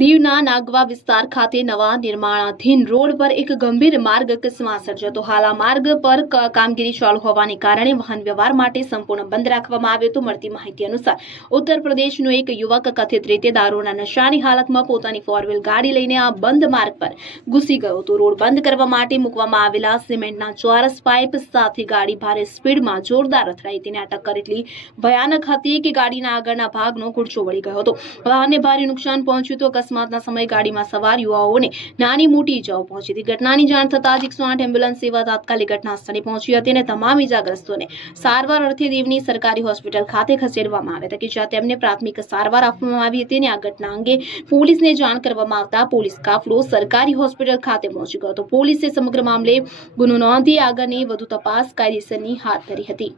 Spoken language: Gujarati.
દીવના નાગવા વિસ્તાર ખાતે નવા નિર્માણાધીન રોડ પર એક ગંભીર માર્ગ અકસ્માત સર્જાયો. હાલ આ માર્ગ પર કામગીરી ચાલુ હોવાને કારણે વાહન વ્યવહાર માટે સંપૂર્ણ બંધ રાખવામાં આવ્યો હતો. મળતી માહિતી અનુસાર ઉત્તર પ્રદેશનો એક યુવક કથિત રીતે દારૂના નશાની હાલતમાં પોતાની ફોર વ્હીલ ગાડી લઈને આ બંધ માર્ગ પર ઘૂસી ગયો હતો. રોડ બંધ કરવા માટે મૂકવામાં આવેલા સિમેન્ટના ચોરસ પાઇપ સાથે ગાડી ભારે સ્પીડમાં જોરદાર અથડાઈ. તેને આ ટક્કર એટલી ભયાનક હતી કે ગાડીના આગળના ભાગનો ગુડચો વળી ગયો હતો. વાહનને ભારે નુકસાન પહોંચ્યું હતું. અકસ્માતના સમયે ગાડીમાં સવાર યુવાઓને નાની મોટી ઇજાઓ પહોંચી હતી. ઘટનાની જાણ થતાં જ 108 એમ્બ્યુલન્સ સેવા તાત્કાલિક ઘટના સ્થળે પહોંચી હતી અને તમામ ઇજાગ્રસ્તોને સારવાર અર્થે દીવની સરકારી હોસ્પિટલ ખાતે ખસેડવામાં આવ્યા હતા, જ્યાં તેમને પ્રાથમિક સારવાર આપવામાં આવી હતી. અને આ ઘટના અંગે પોલીસને જાણ કરવામાં આવતા પોલીસ કાફલો સરકારી હોસ્પિટલ ખાતે પહોંચી ગયો હતો. પોલીસે સમગ્ર મામલે ગુનો નોંધી આગળની વધુ તપાસ કાયદેસરની હાથ ધરી હતી.